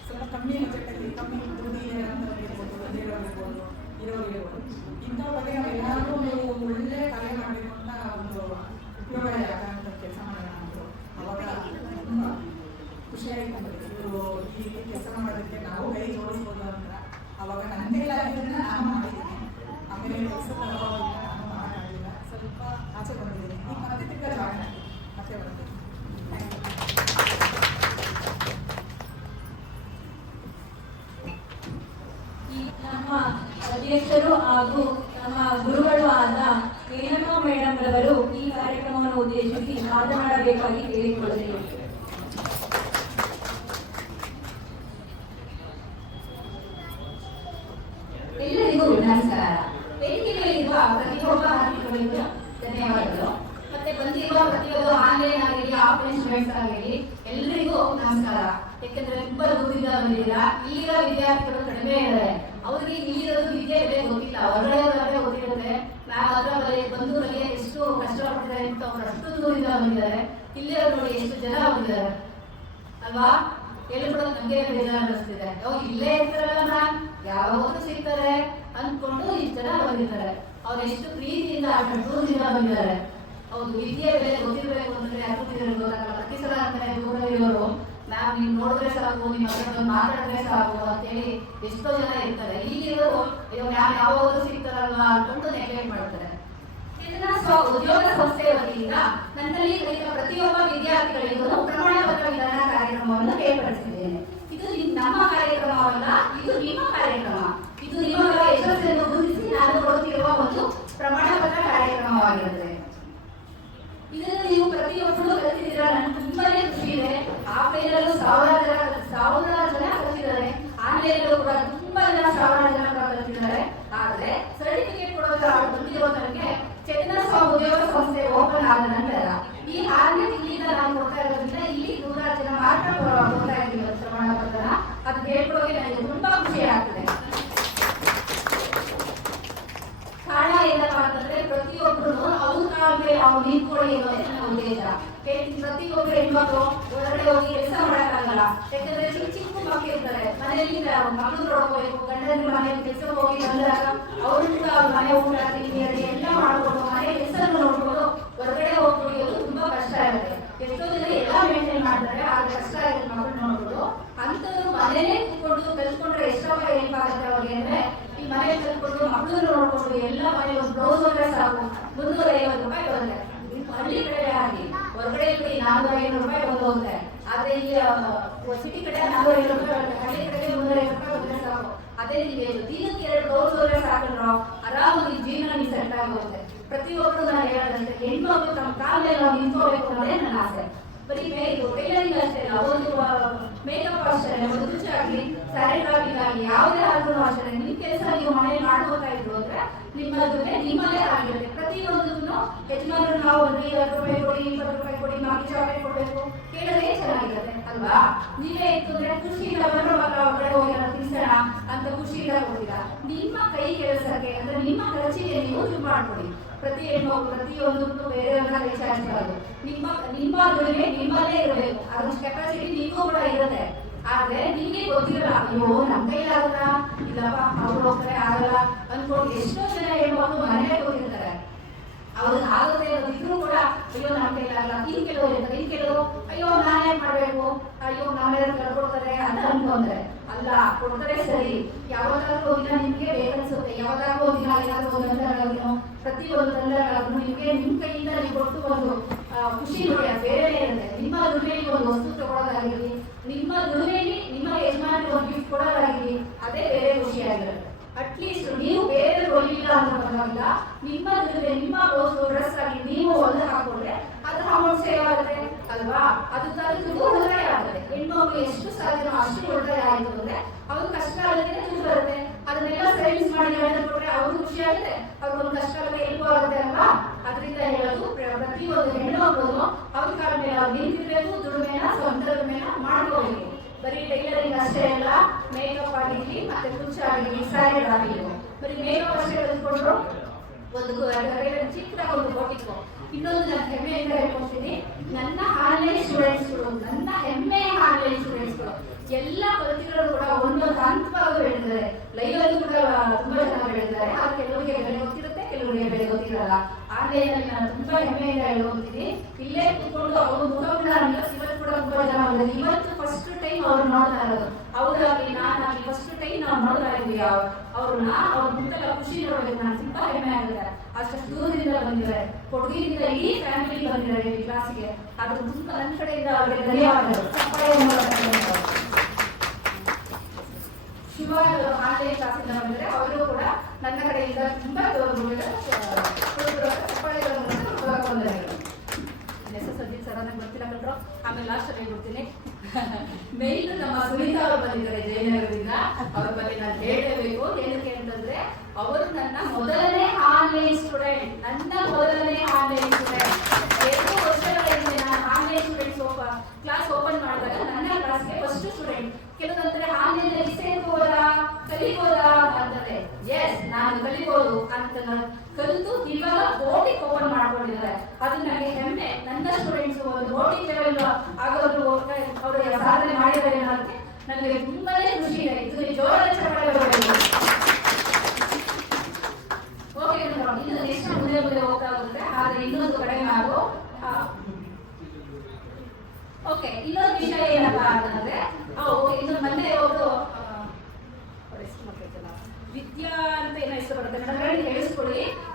ಸ್ವಲ್ಪ ಕಮ್ಮಿ ಬಜೆಟಲ್ಲಿ ಕಮ್ಮಿ ದುಡ್ಡು ಇದೆ ಅಂತ ಇರ್ಬೋದು ಬಂದಿರೋರ್ಬೋದು ಇರೋರಿರ್ಬೋದು ಇಂಥ ಬಗ್ಗೆ ನಾವು ಏನಾದರೂ ಒಂದು ಒಳ್ಳೆ ಕಾರ್ಯ ಮಾಡಬೇಕು ಅಂತ ಒಂದು ಉಪಯೋಗ ಆಗಂತ ಕೆಲಸ ಮಾಡೋಣ ಅಂತ ಅವಾಗ ತುಂಬ ಖುಷಿಯಾಗಿ ಇವರು ಈ ರೀತಿ ಕೆಲಸ ಮಾಡೋದಕ್ಕೆ ನಾವು ಕೈ ಜೋಡಿಸ್ಬೋದು ಅಂತ ಅವಾಗ ನನ್ನ ಕೈಲಾಗಿದ್ದನ್ನ ನಾನು ಮಾಡಿದ್ದೀನಿ ಆಮೇಲೆ ಕೆಲಸದ ಅಭಾವದಿಂದ ನಾನು ಮಾಡೋಕ್ಕಾಗಲಿಲ್ಲ ಸ್ವಲ್ಪ ಆಚೆ ಬಂದಿದ್ದೀನಿ ಈಗ ಮತ್ತೆ ತಿರ್ಗಾ ಜಾಯ್ನ್ ಆಗಿ ಮತ್ತೆ ಬರ್ತೀನಿ ಥ್ಯಾಂಕ್ ಯು ಈ ನಮ್ಮ ಅಧ್ಯಕ್ಷರು ಹಾಗೂ ನಮ್ಮ ಗುರುಗಳು ಆದ ರೇಣುಕಾ ಮೇಡಮ್ ರವರು ಈ ಕಾರ್ಯಕ್ರಮವನ್ನು ಉದ್ದೇಶಿಸಿ ಮಾತನಾಡಬೇಕಾಗಿ ಕೇಳಿಕೊಳ್ಳುತ್ತೇವೆ ನಮಸ್ಕಾರ ವೇದಿಕೆಯಲ್ಲಿರುವ ಪ್ರತಿಯೊಬ್ಬ ಅತಿಥಿಗಳಿಗೂ ಧನ್ಯವಾದಗಳು ಮತ್ತೆ ಬಂದಿರುವ ಪ್ರತಿಯೊಬ್ಬ ಆನ್ಲೈನ್ ಆಗಿರಲಿ ಆಫ್ಲೈನ್ ಸ್ಟೂಡೆಂಟ್ಸ್ ಆಗಿರಲಿ ಎಲ್ಲರಿಗೂ ನಮಸ್ಕಾರ ಯಾಕಂದ್ರೆ ತುಂಬಾ ದೂರದಿಂದ ಬಂದಿಲ್ಲ ಇಲ್ಲಿರೋ ವಿದ್ಯಾರ್ಥಿಗಳು ಕಡಿಮೆ ಇದ್ದಾರೆ ಅವರಿಗೆ ಇಲ್ಲಿರೋದು ವಿದ್ಯೆ ಗೊತ್ತಿಲ್ಲ ಹೊರಗಡೆ ಗೊತ್ತಿರುತ್ತೆ ನಾವು ಅದರ ಬಂದು ಕಲಿಯ ಎಷ್ಟು ಕಷ್ಟಪಡ್ತಾರೆ ಅಂತ ಅವ್ರು ಅಷ್ಟು ದೂರದಿಂದ ಬಂದಿದ್ದಾರೆ ಇಲ್ಲಿರೋ ನೋಡಿ ಎಷ್ಟು ಜನ ಬಂದಿದ್ದಾರೆ ಅಲ್ವಾ? ಎಲ್ಲರೂ ಕೂಡ ನಮಗೆ ಬೇಜಾರು ಅನ್ನಿಸ್ತಿದೆ. ಅವ್ರು ಇಲ್ಲೇ ಇರ್ತಾರಲ್ಲ ಯಾವಾಗಲೂ ಸಿಗ್ತಾರೆ. ಅಂದ್ಕೊಂಡು ಇಷ್ಟು ಜನ ಬಂದಿದ್ದಾರೆ. ಅವ್ರು ಎಷ್ಟು ಪ್ರೀತಿಯಿಂದ ಅಷ್ಟು ಜನ ಬಂದಿದ್ದಾರೆ. ಹೌದು, ವಿದ್ಯೆ ಬೆಲೆ ಗೊತ್ತಿರಬೇಕು ಅಂದ್ರೆ ಗೊತ್ತಿದ್ರೆ ಗೊತ್ತಾಗಲ್ಲ. ಪ್ರತಿ ಸಲ ಅಂತಾರೆ ದೂರ ಇರೋರು ಮ್ಯಾಮ್, ನೀವ್ ನೋಡಿದ್ರೆ ಸಾಕು ನಿಮ್ಮ ಹತ್ರ ಮಾತಾಡಿದ್ರೆ ಸಾಕು ಅಂತೇಳಿ ಎಷ್ಟೋ ಜನ ಇರ್ತಾರೆ. ಈಗಿರೋರು ಇದು ನಾವು ಯಾವಾಗ ಸಿಗ್ತಾರಲ್ವಾ ಅನ್ಕೊಂಡು ನೆಗ್ಲೆಕ್ಟ್ ಮಾಡ್ತಾರೆ. ಇದನ್ನ ಸ್ವ ಉದ್ಯೋಗ ಸಂಸ್ಥೆಯ ವತಿಯಿಂದ ನನ್ನಲ್ಲಿ ಕಲಿತ ಪ್ರತಿಯೊಬ್ಬ ವಿದ್ಯಾರ್ಥಿಗಳಿಗೂ ಪ್ರಮಾಣ ಪತ್ರ ವಿತರಣಾ ಕಾರ್ಯಕ್ರಮವನ್ನು ಏರ್ಪಡಿಸಿದ್ದೇನೆ. ಇದು ನಿಮ್- ನಮ್ಮ ಕಾರ್ಯಕ್ರಮವಲ್ಲ, ಇದು ನಿಮ್ಮ ಕಾರ್ಯಕ್ರಮ. ಇದು ಗುರುತಿಸಿ ನಾನು ಕೊಡುತ್ತಿರುವ ಒಂದು ಪ್ರಮಾಣ ಪತ್ರ ಇದನ್ನು ನೀವು ಪ್ರತಿಯೊಬ್ಬರು ಕಲಿತಿದ್ದೀರಾ? ನನಗೆ ತುಂಬಾನೇ ಖುಷಿ ಇದೆ. ಆಫ್ಲೈನ್ ಸಾವಿರಾರು ಜನ ಸಾವಿರಾರು ಜನ ಕಲಿತಿದ್ದಾರೆ. ಆನ್ಲೈನ್ ಅಲ್ಲೂ ತುಂಬಾ ಜನ ಸಾವಿರಾರು ಜನ ಕಲಿತಿದ್ದಾರೆ. ಆದ್ರೆ ಸರ್ಟಿಫಿಕೇಟ್ ಕೊಡೋದ್ರ ಬಂದಿರೋ ಚೇತನ ಸ್ವಾಮಿ ಉದ್ಯೋಗ ಸಂಸ್ಥೆ ಓಪನ್ ಆದ ನಂತರ ಈ ಆರನೇ ತಿಂಗಳಿಂದ ನಾವು ಕೊಡ್ತಾ ಇರೋದ್ರಿಂದ ಇಲ್ಲಿ ನೂರಾರು ಜನ ಮಾತ್ರ ಕೊಡ್ತಾ ಇದ್ದೀವಿ ಇವತ್ತು ಪ್ರಮಾಣ ಪತ್ರನ ಅದು ಹೇಳ್ಕೊಡೋಕೆ ನನಗೆ ತುಂಬಾ ಖುಷಿ ಆಗ್ತದೆ ಕಾರಣ ಏನಪ್ಪ ಅಂತಂದ್ರೆ ಪ್ರತಿಯೊಬ್ಬರು ಅವ್ರ ಕಾಲ ಮೇಲೆ ಅವ್ರು ನಿಂತ್ಕೊಳ್ಳಿ ಅನ್ನೋದೇ ನನ್ನ ಉದ್ದೇಶ ಹೇಳ್ತೀನಿ ಪ್ರತಿಯೊಬ್ಬರು ಹೆಣ್ಮಕ್ಳು ಒಳಗಡೆ ಹೋಗಿ ಕೆಲಸ ಮಾಡೋಕ್ಕಾಗಲ್ಲ ಯಾಕಂದ್ರೆ ಚಿಕ್ಕ ಚಿಕ್ಕ ಮಕ್ಕಳು ಇರ್ತಾರೆ ಮನೆಯಲ್ಲಿ ಮಕ್ಕಳು ನೋಡ್ಕೋಬೇಕು ಗಂಡನ ಮನೆಯಲ್ಲಿ ಕೆಲಸ ಹೋಗಿ ಬಂದಾಗ ಅವ್ರು ಕೂಡ ಅವ್ರ ಮನೆ ಊಟ ತಿಂಡಿ ಎಲ್ಲ ಮಾಡ್ಕೊಂಡು ಮನೆ ಕೆಲಸ ನೋಡ್ಕೊಂಡು ಹೊರಗಡೆ ಹೋಗಿ ದುಡಿಯೋದು ತುಂಬಾ ಕಷ್ಟ ಇರುತ್ತೆ ಎಷ್ಟೋ ಜನ ಎಲ್ಲ ಮೇಂಟೈನ್ ಮಾಡ್ತಾರೆ ಆಗ ಕಷ್ಟ ಇರುತ್ತೆ ಮಕ್ಕಳು ನೋಡ್ಬೋದು ಅಂತವ್ರು ಮನೇಲೆ ಕೂತ್ಕೊಂಡು ಕಲ್ತ್ಕೊಂಡ್ರೆ ಎಷ್ಟೋ ಹೆಲ್ಪ್ ಆಗುತ್ತೆ ಅವ್ರಿಗೆ ಅಂದ್ರೆ ಈ ಮನೆ ಕಲ್ತ್ಕೊಂಡು ಮಕ್ಕಳು ನೋಡ್ಕೊಂಡು ಎಲ್ಲ ಮನೆ ಒಂದು ಬ್ಲೌಸ್ ಹೋದ್ರೆ ಸಾಕು. ಮುನ್ನೂರ ಐವತ್ತು ರೂಪಾಯಿ ಬರುತ್ತೆ ಹಳ್ಳಿ ಕಡೆ ಆಗಿ ಹೊರಗಡೆ ಇಲ್ಲಿ ನಾನ್ನೂರ ರೂಪಾಯಿ ಬಂದು ಹೋಗುತ್ತೆ ಆದ್ರೆ ಇಲ್ಲಿ ಸಿಟಿ ಕಡೆ ನಾನ್ನೂರ ಐನೂರು ರೂಪಾಯಿ ಹಳ್ಳಿ ಕಡೆ ಮುನ್ನೂರ ಐದು ರೂಪಾಯಿ ಬಂದ್ರೆ ಸಾಕು. ಅದೇ ನೀವು ದಿನಕ್ಕೆ ಎರಡು ಡೋಸ್ ಹೋದ್ರೆ ಸಾಕಲ್ರೋ? ಆರಾಮಾಗಿ ಜೀವನ ನೀವು ಸೆಟ್ ಆಗೋಗುತ್ತೆ ಪ್ರತಿಯೊಬ್ಬರು ನಾನು ಹೇಳದಂತೆ, ಹೆಣ್ಮಕ್ಳು ತಮ್ಮ ಕಾಲ ಮೇಲೆ ನಾವು ನಿಂತ್ಕೋಬೇಕು ಅನ್ನೋದೇ ನನ್ನ ಆಸೆ. ಬರೀ ಮೇ ಇದು ಟೈಲರಿಂಗ್ ಅಷ್ಟೇ ನಾವು ಒಂದು ಮೇಕಪ್ ಅಷ್ಟೇ ಒಂದು ರುಚಿ ಆಗಲಿ ಸ್ಯಾರಿ ಡ್ರಾಪಿಂಗ್ ಆಗಲಿ ಯಾವುದೇ ಆದ್ರೂ ಅಷ್ಟೇ ನಿಮ್ ಕೆಲಸ ನೀವು ಮನೆಯಲ್ಲಿ ಮಾಡ್ಕೋತಾ ಇದ್ರು ಅಂದ್ರೆ ನಿಮ್ಮ ಜೊತೆ ನಿಮ್ಮಲ್ಲೇ ಆಗಿರುತ್ತೆ. ಪ್ರತಿಯೊಂದನ್ನು ಯಜಮಾನರು ನಾವು ಒಂದು ಐವತ್ತು ರೂಪಾಯಿ ಕೊಡಿ, ಇಪ್ಪತ್ತು ರೂಪಾಯಿ ಕೊಡಿ ಮಾಮಿ ಚಾಕ್ಲೇಟ್ ಕೊಡಬೇಕು. ಕೇಳೋದೇ ಚೆನ್ನಾಗಿರುತ್ತೆ, ಅಲ್ವಾ? ನೀವೇ ಇತ್ತು ಅಂದ್ರೆ ಖುಷಿಯಿಂದ ಬರೋ ಮಗ ಹೊರಗಡೆ ಹೋಗಿ ನಾವು ತಿನ್ಸೋಣ ಅಂತ ಖುಷಿಯಿಂದ ಕೊಡ್ತೀರಾ? ನಿಮ್ಮ ಕೈ ಕೆಲಸಕ್ಕೆ ಅಂದ್ರೆ ನಿಮ್ಮ ಖರ್ಚಿಗೆ ನೀವು ಯೂಸ್ ಮಾಡ್ಕೊಡಿ. ಪ್ರತಿ ಹೆಣ್ಣು, ಪ್ರತಿಯೊಂದಕ್ಕೂ ಬೇರೆಯವ್ರನ್ನ ವಿಚಾರಿಸಬಾರ್ದು ನಿಮ್ಮ ನಿಮ್ಮ ಜೊತೆಗೆ ನಿಮ್ಮಲ್ಲೇ ಇರಬೇಕು. ಅದಷ್ಟು ಕೆಪಾಸಿಟಿ ನಿಮಗೂ ಕೂಡ ಇರುತ್ತೆ. ಆದ್ರೆ ನಿಮಗೆ ಗೊತ್ತಿರಲ್ಲ, ಅಯ್ಯೋ ನಮ್ಮ ಕೈಲಾಗಲ್ಲ ಇಲ್ಲಪ್ಪ, ಅವ್ರು ಹೋಗ್ತಾರೆ, ಆಗಲ್ಲ ಅನ್ಕೊಂಡು ಎಷ್ಟೋ ಜನ ಹೇಳ್ಬಾರ್ದು ಮನೆಯಲ್ಲಿ ಹೋಗಿರ್ತಾರೆ ಅವ್ರಿಗೆ ಆಗುತ್ತೆ ಇದ್ರು ಕೂಡ, ಅಯ್ಯೋ ನಮ್ಮ ಕೈಲಾಗಲ್ಲ ಇನ್ ಕೆಲವರು ಇರ್ತಾರೆ, ಇನ್ ಕೆಲವರು, ಅಯ್ಯೋ, ನಾನೇ ಮಾಡ್ಬೇಕು? ಅಯ್ಯೋ ನಮ್ಮೆಲ್ಲ ಕಳ್ಕೊಡ್ತಾರೆ ಅಂತ ಅನ್ಕೊಂಡ್ರೆ. ಅಲ್ಲ, ಕೊಡ್ತಾರೆ ಸರಿ. ಯಾವಾಗಾದ್ರೂ ಒಂದಿನ ನಿಮ್ಗೆ ಬೇಕನ್ಸುತ್ತೆ ಯಾವಾಗ ಒಂದಿನ ಏನಾದ್ರೂ ಒಂದು ಗಂಟೆಗಳಾದ್ರೂ ಪ್ರತಿ ತಂದ್ರೆ ನಿಮ್ಗೆ ನಿಮ್ ಕೈಯಿಂದ ನೀವು ಕೊಟ್ಟು ಒಂದು ಖುಷಿ ನೋಡಿ ಅದು ಬೇರೆನೇ ಇರುತ್ತೆ ನಿಮ್ಮ ದುಡಿಮೆಯಲ್ಲಿ ಒಂದು ವಸ್ತು ತಗೊಳ್ಳೋದಾಗಿರ್ಲಿ ನಿಮ್ಮ ದುಡಿಮೆಯಲ್ಲಿ ನಿಮ್ಮ ಯಜಮಾನಿಗೆ ಒಂದು ಗಿಫ್ಟ್ ಕೊಡೋದಾಗಿರ್ಲಿ ಅದೇ ಬೇರೆ ಖುಷಿಯಾಗಿರುತ್ತೆ ಅಟ್ಲೀಸ್ಟ್ ನೀವು ಬೇರೆ ಹೊಲಿಲ್ಲ ಅಂತ ಬಂದಾಗ ನಿಮ್ಮ ದುಡಿಮೆ ನಿಮ್ಮ ಡ್ರೆಸ್ ಆಗಿ ನೀವು ಹೊಲಿದು ಹಾಕೊಂಡ್ರೆ ಅದು ಅಮೌಂಟ್ ಸೇವ್ ಆಗುತ್ತೆ ಅಲ್ವಾ ಅದು ತರದ್ದು ಉಳಿತಾಯ ಆಗುತ್ತೆ ಹೆಣ್ಮಕ್ಳು ಎಷ್ಟು ಸಾಧ್ಯನೋ ಅಷ್ಟು ಉಳಿತಾಯ ಆಯ್ತು ಅಂದ್ರೆ ಅವ್ರು ಕಷ್ಟ ಆಗುತ್ತೆ ದುಡ್ಡು ಬರುತ್ತೆ ಅದನ್ನೆಲ್ಲ ಸೇವಿಂಗ್ಸ್ ಮಾಡಿ ಗಂಡನ ಕೊಟ್ರೆ ಅವ್ರು ಖುಷಿ ಆಗುತ್ತೆ ಅವ್ರಿಗೊಂದು ಕಷ್ಟ ಆಗುತ್ತೆ ಹೆಲ್ಪ್ ಆಗುತ್ತೆ ಅಲ್ವಾ ಅದರಿಂದ ಹೇಳೋದು ಪ್ರ- ಪ್ರತಿಯೊಂದು ಹೆಣ್ಮಕ್ಳು ಅವ್ರ ಕಾಲ ಮೇಲೆ ಅವ್ರು ನಿಂತಿರ್ಬೇಕು ದುಡಿಮೆನ ಸ್ವಂತ ದುಡಿಮೆನ ಮಾಡ್ಕೋಬೇಕು ಬರೀ ಟೈಲರಿಂಗ್ ಅಷ್ಟೇ ಅಲ್ಲ ಮೇಕಪ್ ಆಗಿರ್ಲಿ ಮತ್ತೆ ಆಗಿರ್ಲಿ ಸ್ಯಾರಿ ಆಗಿರ್ಲಿ ಬರೀ ಮೇಕಪ್ ಅಷ್ಟೇ ಒಂದು ಚಿಕ್ಕದಾಗಿ ಒಂದು ಕೊಟ್ಟಿತ್ತು ಇನ್ನೊಂದು ನನ್ನ ಹೆಮ್ಮೆಯಿಂದ ಹೇಳ್ಕೊಡ್ತೀನಿ. ನನ್ನ ಆನ್ಲೈನ್ ಸ್ಟೂಡೆಂಟ್ಸ್ಗಳು ನನ್ನ ಹೆಮ್ಮೆಯ ಆನ್ಲೈನ್ ಸ್ಟೂಡೆಂಟ್ಸ್ಗಳು ಎಲ್ಲ ಕಲಿತಿರೋರು ಕೂಡ ಒಂದೊಂದು ಹಂತವಾಗಿ ಬೆಳೆದಿದ್ದಾರೆ. ಲೈವ್ ಕೂಡ ತುಂಬಾ ಜನ ಬೆಳೆದಿದ್ದಾರೆ. ಆ ಕೆಲವರಿಗೆ ಬೆಲೆ ಗೊತ್ತಿರುತ್ತೆ, ಕೆಲವರಿಗೆ ಬೆಲೆ ಗೊತ್ತಿರಲ್ಲ. ಆನ್ಲೈನ್ ಅಲ್ಲಿ ನಾನು ತುಂಬಾ ಹೆಮ್ಮೆಯಿಂದ ಹೇಳ್ಕೊಡ್ತೀನಿ. ಇಲ್ಲೇ ಕೂತ್ಕೊಂಡು ಅವರು ಮುಖ ಕೂಡ ಇವತ್ತು ಕೂಡ ತುಂಬಾ ಜನ ಇವತ್ತು ಫಸ್ಟ್ ಟೈಮ್ ಅವ್ರು ನೋಡ್ತಾ ಇರೋದು. ಅವ್ರಾಗ್ಲಿ ನಾನಾಗ್ಲಿ ಫಸ್ಟ್ ನಾವು ನೋಡ್ತಾ ಇದೀವಿ ಅವ್- ಅವ್ರನ್ನ, ಅವ್ರ ಮುಖದ ಖುಷಿ ನೋಡ್ಬೇಕು ನಾನು ತುಂಬಾ ಹೆಮ್ಮೆ ಆಗಿದ್ದಾರೆ ಅಷ್ಟು ದೂರದಿಂದ ಬಂದಿದ್ದಾರೆ. ಕೊಡಗಿನಿಂದ ಈ ಫ್ಯಾಮಿಲಿ ಬಂದಿದ್ದಾರೆ ಈ ಕ್ಲಾಸ್ಗೆ ಅದು ತುಂಬ ನನ್ನ ಕಡೆಯಿಂದ ಅವರಿಗೆ ಧನ್ಯವಾದಗಳು. ಶಿವ ಆನ್ಲೈನ್ ಕ್ಲಾಸಿಂದ ಬಂದಿದ್ದಾರೆ. ಅವರು ಕೂಡ ನನ್ನ ಕಡೆಯಿಂದ ತುಂಬಾ ಚಪ್ಪಾಳೆಗಳ ಮೂಲಕ ವಂದನೆಗಳು. ನನ್ನ ಹೆಸರು ಸದ್ಯಕ್ಕೆ ಸಡನ್ನಾಗಿ ಆಮೇಲೆ ಲಾಸ್ಟ್ ಹೇಳ್ಬಿಡ್ತೀನಿ. ಮೇಲ್ ನಮ್ಮ ಸುನೀತಾ ಅವರು ಬಂದಿದ್ದಾರೆ ಜಯನಗರದಿಂದ. ಅವ್ರ ಬಗ್ಗೆ ನಾನು ಹೇಳಲೇಬೇಕು. ಏನಕ್ಕೆ ಅಂತಂದ್ರೆ, ಅವರು ನನ್ನ ಮೊದಲನೇ ಆನ್ಲೈನ್ ಸ್ಟೂಡೆಂಟ್. ನನ್ನ ಮೊದಲನೇ ಆನ್ಲೈನ್ ಸ್ಟೂಡೆಂಟ್ ಎರಡು ವರ್ಷಗಳ ಹಿಂದೆ ನಾನು ಆನ್ಲೈನ್ ಸ್ಟೂಡೆಂಟ್ಸ್ ಕ್ಲಾಸ್ ಓಪನ್ ಮಾಡಿದಾಗ ನನ್ನ ಕ್ಲಾಸ್ಗೆ ಫಸ್ಟ್ ಸ್ಟೂಡೆಂಟ್ ಕೆಲವಂದ್ರೆ ಆನ್ಲೈನ್ ಅಲ್ಲಿ ಸೇರ್ಬೋದಾ ಕಲಿಬೋದಾ ಅಂತಾರೆ ಎಸ್ ನಾನು ಕಲಿಬೋದು ಅಂತ ನಾನು ಕಲಿತು ಇವಾಗ ಬೋಟಿಂಗ್ ಓಪನ್ ಮಾಡ್ಕೊಂಡಿದ್ದಾರೆ ಅದು ನನಗೆ ಹೆಮ್ಮೆ ನನ್ನ ಸ್ಟೂಡೆಂಟ್ಸ್ ಒಂದು ಬೋಟಿಂಗ್ ಲೆವೆಲ್ ಆಗೋದು ಅವರು ಸಾಧನೆ ಮಾಡಿದ್ದಾರೆ ಅನ್ನೋದಕ್ಕೆ ನನಗೆ ತುಂಬಾನೇ ಖುಷಿ ಇದೆ ಇದು ಜೋರಾದ ಚಪ್ಪಾಳೆ ಬರಬೇಕು ಓಕೆ ಇನ್ನು ನೆಕ್ಸ್ಟ್ ಮುಂದೆ ಮುಂದೆ ಹೋಗ್ತಾ ಹೋಗುತ್ತೆ ಆದ್ರೆ ಇನ್ನೊಂದು ಕಡೆ ನಾವು ಓಕೆ, ಇನ್ನೊಂದು ವಿಷಯ ಏನಪ್ಪಾ ಅಂತಂದ್ರೆ ಇನ್ನು ಮೊನ್ನೆ ಅವರು ವಿದ್ಯಾ ಅಂತ ಏನೋ ಹೆಸರು ಬರುತ್ತೆ ಮೇಡಮ್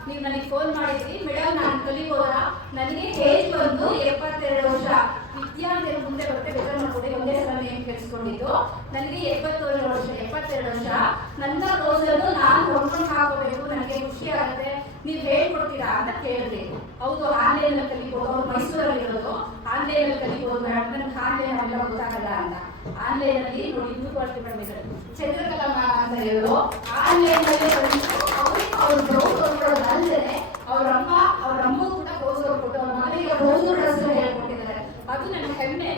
ನೀವು ನನಗೆ ಫೋನ್ ಮಾಡಿದ್ರಿ. ಮೇಡಮ್ ನಾನು ಕಲಿಬೋದ? ನನಗೆ ಏಜ್ ಬಂದು ಎಪ್ಪತ್ತೆರಡು ವರ್ಷ. ವಿದ್ಯಾ ಅಂತ ಮುಂದೆ ಬರುತ್ತೆ ಬೇಕಾದ್ರೆ ನೋಡ್ಕೊಡಿ ಒಂದೇ ಸಲ ನೇಮ್ ಕೇಳಿಸ್ಕೊಂಡಿದ್ದು. ನನಗೆ ಎಪ್ಪತ್ತೇಳು ವರ್ಷ, ಎಪ್ಪತ್ತೆರಡು ವರ್ಷ. ನನ್ನ ರೋಸನ್ನು ನಾನು ಹೊಂದ್ಕೊಂಡು ಹಾಕೋಬೇಕು. ನನಗೆ ಖುಷಿ ಆಗುತ್ತೆ. ನೀವು ಹೇಳ್ಕೊಡ್ತೀರಾ ಅಂತ ಕೇಳಿದೆ. ಹೌದು ಆನ್ಲೈನ್ ಕಲಿಬೋದು. ಅವ್ರು ಮೈಸೂರಲ್ಲಿ ಇರೋದು ಆನ್ಲೈನ್ ಅಲ್ಲಿ ಕಲಿಬಹುದು ಮೇಡಮ್ ಆನ್ಲೈನ್ ಎಲ್ಲ ಗೊತ್ತಾಗಲ್ಲ ಅಂತ. ಆನ್ಲೈನ್ ಅಲ್ಲಿ ನೋಡಿ ಇನ್ನೂ ಕ್ವಾಲಿಟಿ ಬಂದಿದ್ದಾರೆ ಚಂದ್ರಕಲಾ ಮ್ಯಾಮ್ ಅಂತ ಹೇಳೋದು ಆನ್ಲೈನ್ ಅಲ್ಲಿ ಕಲಿತು ಅವ್ರಿಗೆ ಅವ್ರ ಬ್ಲೌಸ್ ಅಲ್ಲದೆ ಅವ್ರ ಅಮ್ಮ ಅವ್ರ ಅಮ್ಮ ಕೂಡ ಬ್ಲೌಸ್ ಹೊಲ್ಕೊಟ್ಟು ಅವ್ರ ಮನೆಗೆ ಬ್ಲೌಸ್ ಡ್ರೆಸ್ ಹೇಳ್ಕೊಟ್ಟಿದ್ದಾರೆ. ಅದು ನನ್ನ ಹೆಮ್ಮೆ.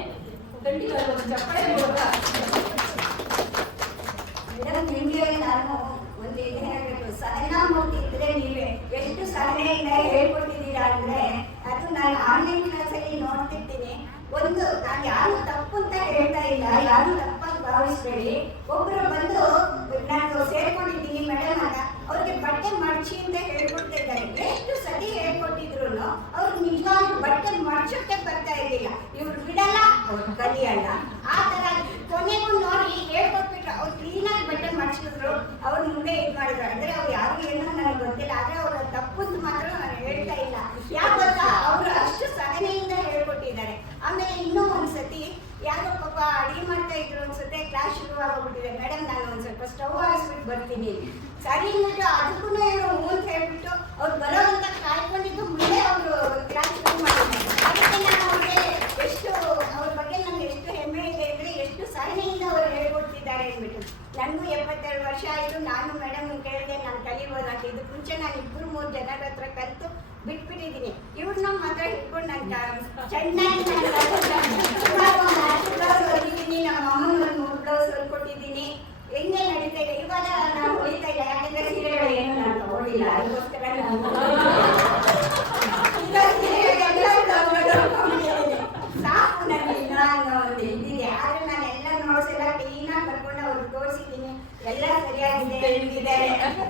ಖಂಡಿತ ಒಂದು ಚಪ್ಪಳೆ ಮೂಲಕ ನಾನು ಒಂದು ಇದು ಹೇಳಬೇಕು. ಸಹನಾ ಮೂರ್ತಿ ಇದ್ರೆ ನೀವೇ ಎಷ್ಟು ಸಹನೆಯಿಂದ ಹೇಳ್ಕೊಟ್ಟಿದ್ದೀರಾ ಅಂದ್ರೆ ಅದು ನಾನು ಆನ್ಲೈನ್ ಕ್ಲಾಸಲ್ಲಿ ನೋಡ್ತಿರ್ತೀನಿ. ಒಂದು, ನಾನು ಯಾರು ತಪ್ಪು ಅಂತ ಹೇಳ್ತಾ ಇಲ್ಲ, ಯಾರು ತಪ್ಪಾಗಿ ಭಾವಿಸ್ಬೇಡಿ. ಒಬ್ಬರು ಬಂದು ನಾನು ಸೇರ್ಕೊಂಡಿದ್ದೀನಿ ಮೇಡಮ್ ಆಗ ಅವ್ರಿಗೆ ಬಟ್ಟೆ ಮಡಚಿ ಅಂತ ಹೇಳ್ಕೊಡ್ತಾ ಇದ್ದಾರೆ ಎಷ್ಟು ಸರಿ ಹೇಳ್ಕೊಟ್ಟಿದ್ರು ಅವ್ರಿಗೆ ನಿಜವಾಗ್ಲೂ ಬಟ್ಟೆ ಮಡ್ಚೋಕ್ಕೆ ಬರ್ತಾ ಇರಲಿಲ್ಲ ಇವ್ರು ಬಿಡಲ್ಲ ಅವ್ರು ಕಲಿಯಲ್ಲ ಆ ಥರ ಕೊನೆಗೂ ನೋಡಿ ಹೇಳ್ಕೊಟ್ಬಿಟ್ರು ಅವ್ರು ಕ್ಲೀನಾಗಿ ಬಟ್ಟೆ ಮಾಡಿಸಿದ್ರು ಅವ್ರ ಮುಂದೆ ಇದು ಮಾಡಿದ್ರು ಅಂದ್ರೆ ಅವ್ರು ಯಾರು ಏನೋ ನನಗೆ ಗೊತ್ತಿಲ್ಲ ಆದ್ರೆ ಅವರ ತಪ್ಪು ಅಂತ ಮಾತ್ರ ನಾನು ಹೇಳ್ತಾ ಇಲ್ಲ ಯಾಕೆ ಗೊತ್ತಾ ಅವರು ಅಷ್ಟು ಸಹನೆಯಿಂದ ಹೇಳ್ಕೊಟ್ಟಿದ್ದಾರೆ ಆಮೇಲೆ ಇನ್ನೂ ಒಂದ್ಸತಿ ಯಾರೋ ಪಾಪ ಅಡಿಗೆ ಮಾಡ್ತಾ ಇದ್ರು ಅನ್ಸುತ್ತೆ ಕ್ಲಾಸ್ ಶುರುವಾಗೋಗ್ಬಿಟ್ಟಿದೆ ಮೇಡಮ್ ನಾನು ಒಂದ್ ಸ್ವಲ್ಪ ಸ್ಟವ್ ಹಾರಿಸ್ಬಿಟ್ಟು ಬರ್ತೀನಿ ಸರಿ ಅಂದ್ಬಿಟ್ಟು ಅದಕ್ಕೂ ಇವರು ಹ್ಞೂ ಅಂತ ಹೇಳ್ಬಿಟ್ಟು ಅವ್ರು ಬರೋ ಅಂತ ಕಾಯ್ಕೊಂಡಿದ್ದು ಮುಂದೆ ಅವರು ಕ್ಲಾಸ್ ಶುರು ಮಾಡಿದ್ದಾರೆ ಅದಕ್ಕೆ ನಾನು ಅವ್ರಿಗೆ ಎಷ್ಟು ಅವ್ರ ಬಗ್ಗೆ ನನಗೆ ಎಷ್ಟು ಹೆಮ್ಮೆ ಇದೆ ಅಂದರೆ ಎಷ್ಟು ಸಹನೆಯಿಂದ ಅವರು ಹೇಳ್ಕೊಡ್ತಿದ್ದಾರೆ ಅಂದ್ಬಿಟ್ಟು ನನಗೂ ಎಪ್ಪತ್ತೆರಡು ವರ್ಷ ಆಯಿತು ನಾನು ಮೇಡಮ್ ಕೇಳಿದೆ ನಾನು ಕಲಿಬೋದಾಗಿ ಇದಕ್ಕೆ ಮುಂಚೆ ನಾನು ಇಬ್ಬರು ಮೂರು ಜನರ ಹತ್ರ ಕಲಿತು ಬಿಟ್ಬಿಟ್ಟಿದ್ದೀನಿ. ಇವ್ರನ್ನ ಮಾತ್ರ ಇಟ್ಕೊಂಡು ನನ್ನ ಚೆನ್ನಾಗಿ ಹೊಲಿದ್ದೀನಿ ನಮ್ಮ ಅಮ್ಮನ ಒಂದು ಮೂರು ಬ್ಲೌಸ್ ಹೊಲ್ಕೊಟ್ಟಿದ್ದೀನಿ ಹೆಂಗೆ ನಡೀತಾ ಇದೆ? ಇವಾಗ ನಾನು ಹೊಲಿತಾ ಇಲ್ಲ ಯಾಕಂದ್ರೆ ಸೀರೆಗಳು ಏನು ನಾನು ತಗೊಳ್ಳಿಲ್ಲ ಅದಕ್ಕೋಸ್ಕರ ನಾನು ಸಾಕು ನನಗೆ ನಾನು ಒಂದು ಇದಿದೆ ಆದ್ರೆ ನಾನು ಎಲ್ಲ ನೋಟ್ಸ್ ಎಲ್ಲ ಕ್ಲೀನಾಗಿ ಬರ್ಕೊಂಡು ಅವ್ರಿಗೆ ತೋರಿಸಿದ್ದೀನಿ ಎಲ್ಲ ಸರಿಯಾಗಿದೆ ಹೇಳಿದ್ದಾರೆ ಮುಂಜಾನೆ ಹೇಳಿದ್ದಾರೆ So, ಅದಕ್ಕೋಸ್ಕರ